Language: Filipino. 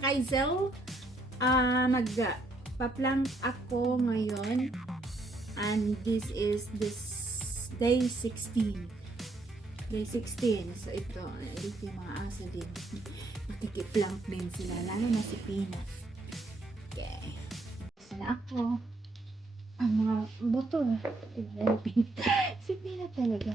Kaizel. Magpa-plank ako ngayon. And this is day 16. Day 16. So ito yung mga aso din. Makikiplank din sila. Lalo na si Pina. Okay. Sana ako. Ang mga boto. Si Pina talaga.